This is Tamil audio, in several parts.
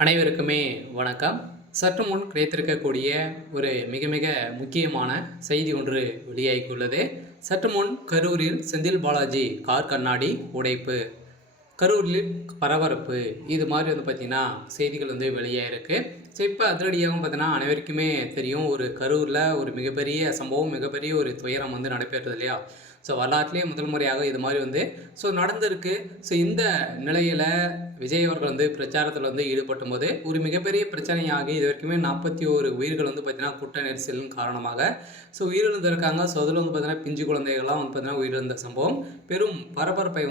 அனைவருக்குமே வணக்கம். சற்று முன் கிடைத்திருக்கக்கூடிய ஒரு மிக மிக முக்கியமான செய்தி ஒன்று வெளியாகியுள்ளது. சற்று முன் கரூரில் செந்தில் பாலாஜி கார் கண்ணாடி உடைப்பு, கரூரில் பரபரப்பு, இது மாதிரி பார்த்தீங்கன்னா செய்திகள் வெளியாகிருக்கு. ஸோ இப்போ அதிரடியாகவும் பார்த்தீங்கன்னா அனைவருக்குமே தெரியும், ஒரு கரூரில் ஒரு மிகப்பெரிய சம்பவம், மிகப்பெரிய ஒரு துயரம் நடைபெறுது இல்லையா? ஸோ வரலாற்றிலே முதல் முறையாக இது மாதிரி ஸோ நடந்திருக்கு. ஸோ இந்த நிலையில் விஜய் அவர்கள் பிரச்சாரத்தில் ஈடுபட்டும்போது ஒரு மிகப்பெரிய பிரச்சனையாகி இது வரைக்குமே 41 உயிர்கள் பார்த்தீங்கன்னா கூட்ட நெரிசலின் காரணமாக ஸோ உயிரிழந்திருக்காங்க. ஸோ அதில் பார்த்தீங்கன்னா பிஞ்சு குழந்தைகள்லாம் பார்த்தீங்கன்னா உயிரிழந்த சம்பவம் பெரும் பரபரப்பை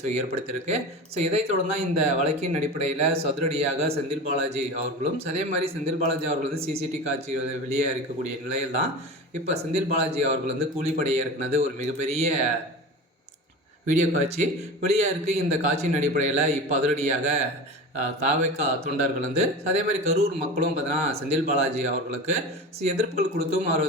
ஸோ ஏற்படுத்தியிருக்கு. ஸோ இதைத் தொடர்ந்து இந்த வழக்கின் அடிப்படையில் அதிரடியாக செந்தில் பாலாஜி அவர்களும் அதே மாதிரி செந்தில் பாலாஜி அவர்கள் சிசிடிவி காட்சி வெளியே இருக்கக்கூடிய நிலையில் தான் இப்போ செந்தில் பாலாஜி அவர்கள் கூலிப்படையை இறக்குனது ஒரு மிகப்பெரிய வீடியோ காட்சி வெளியாக இருக்குது. இந்த காட்சியின் அடிப்படையில் இப்போ அதிரடியாக தாவேக்கா தொண்டர்கள் அதே மாதிரி கரூர் மக்களும் பார்த்தீங்கன்னா செந்தில் பாலாஜி அவர்களுக்கு எதிர்ப்புகள் கொடுத்தும் அவர்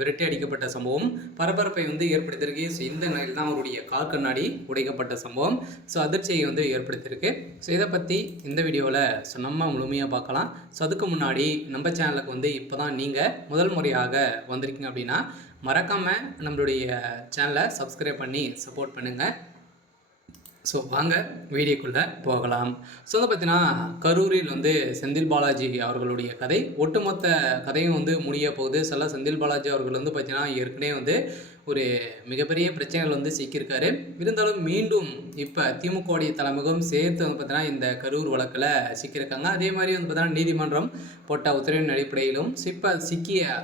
விரட்டி அடிக்கப்பட்ட சம்பவம் பரபரப்பை ஏற்படுத்தியிருக்கு. ஸோ இந்த நிலையில் தான் அவருடைய கார் கண்ணாடி உடைக்கப்பட்ட சம்பவம் ஸோ அதிர்ச்சியை ஏற்படுத்தியிருக்கு. ஸோ இதை பற்றி இந்த வீடியோவில் நம்ம முழுமையாக பார்க்கலாம். ஸோ அதுக்கு முன்னாடி நம்ம சேனலுக்கு இப்போ தான் நீங்கள் முதல் முறையாக வந்திருக்கீங்க அப்படின்னா மறக்காமல் நம்மளுடைய சேனலை சப்ஸ்கிரைப் பண்ணி சப்போர்ட் பண்ணுங்கள். ஸோ வாங்க வீடியோக்குள்ளே போகலாம். ஸோ பார்த்தீங்கன்னா கரூரில் செந்தில் பாலாஜி அவர்களுடைய கதை, ஒட்டுமொத்த கதையும் முடிய போகுது. சில செந்தில் பாலாஜி அவர்கள் பார்த்தீங்கன்னா ஏற்கனவே ஒரு மிகப்பெரிய பிரச்சனைகள் சிக்கியிருக்காரு. இருந்தாலும் மீண்டும் இப்போ திமுகவுடைய தலைமுகம் சேர்த்து பார்த்தீங்கன்னா இந்த கரூர் வழக்கில் சிக்கியிருக்காங்க. அதே மாதிரி பார்த்தீங்கன்னா நீதிமன்றம் போட்ட உத்தரவின் அடிப்படையிலும் இப்போ சிக்கிய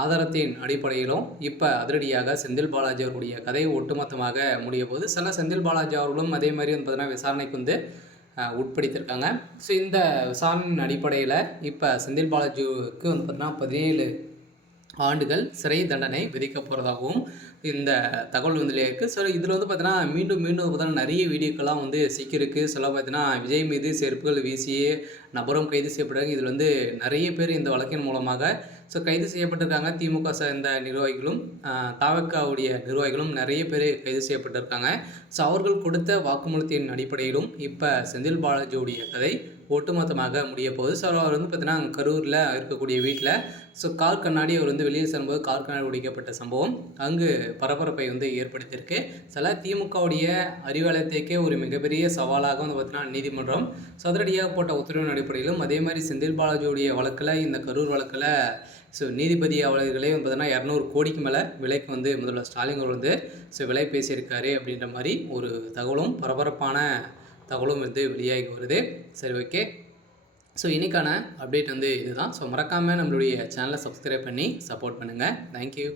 ஆதாரத்தின் அடிப்படையிலும் இப்போ அதிரடியாக செந்தில் பாலாஜி அவர்களுடைய கதை ஒட்டுமொத்தமாக முடிய போது சில செந்தில் பாலாஜி அவர்களும் அதே மாதிரி பார்த்தீங்கன்னா விசாரணைக்கு உட்படுத்தியிருக்காங்க. ஸோ இந்த விசாரணையின் அடிப்படையில் இப்போ செந்தில் பாலாஜிக்கு பார்த்தீங்கன்னா 17 ஆண்டுகள் சிறை தண்டனை விதிக்க போகிறதாகவும் இந்த தகவல் இருக்குது. ஸோ இதில் பார்த்தீங்கன்னா மீண்டும் பார்த்தீங்கன்னா நிறைய வீடியோக்கெல்லாம் சிக்கியிருக்கு. சில பார்த்தீங்கன்னா விஜய் மீது செருப்புகள் வீசியே நபரும் கைது செய்யப்படுறாங்க. இதில் நிறைய பேர் இந்த வழக்கின் மூலமாக ஸோ கைது செய்யப்பட்டிருக்காங்க. திமுக சேர்ந்த நிர்வாகிகளும் தாவக்காவுடைய நிர்வாகிகளும் நிறைய பேர் கைது செய்யப்பட்டிருக்காங்க. ஸோ அவர்கள் கொடுத்த வாக்குமூலத்தின் அடிப்படையிலும் இப்போ செந்தில் பாலாஜியுடைய கதை ஒட்டுமொத்தமாக முடிய போகுது. ஸோ அவர் பார்த்தீங்கன்னா கரூரில் இருக்கக்கூடிய வீட்டில் ஸோ கார் கண்ணாடி அவர் வெளியே செல்லும்போது கார் கண்ணாடி உடைக்கப்பட்ட சம்பவம் அங்கு பரபரப்பை ஏற்படுத்தியிருக்கு. சில திமுகவுடைய அறிவாலயத்தைக்கே ஒரு மிகப்பெரிய சவாலாக பார்த்தீங்கன்னா நீதிமன்றம் சதுரடியாக போட்ட உத்தரவின் அடிப்படையிலும் அதே மாதிரி செந்தில் பாலாஜியுடைய வழக்கில் இந்த கரூர் வழக்கில் ஸோ நீதிபதி அவர்களே பார்த்தீங்கன்னா 200 கோடிக்கு மேலே விலைக்கு முதல்வர் ஸ்டாலின் அவர் ஸோ விலை பேசியிருக்காரு அப்படின்ற மாதிரி ஒரு தகவலும் பரபரப்பான தகவலும் வெளியாகி வருது. சரி, ஓகே. ஸோ இன்றைக்கான அப்டேட் இதுதான். ஸோ மறக்காமல் நம்மளுடைய சேனலை சப்ஸ்கிரைப் பண்ணி சப்போர்ட் பண்ணுங்கள். தேங்க்யூ.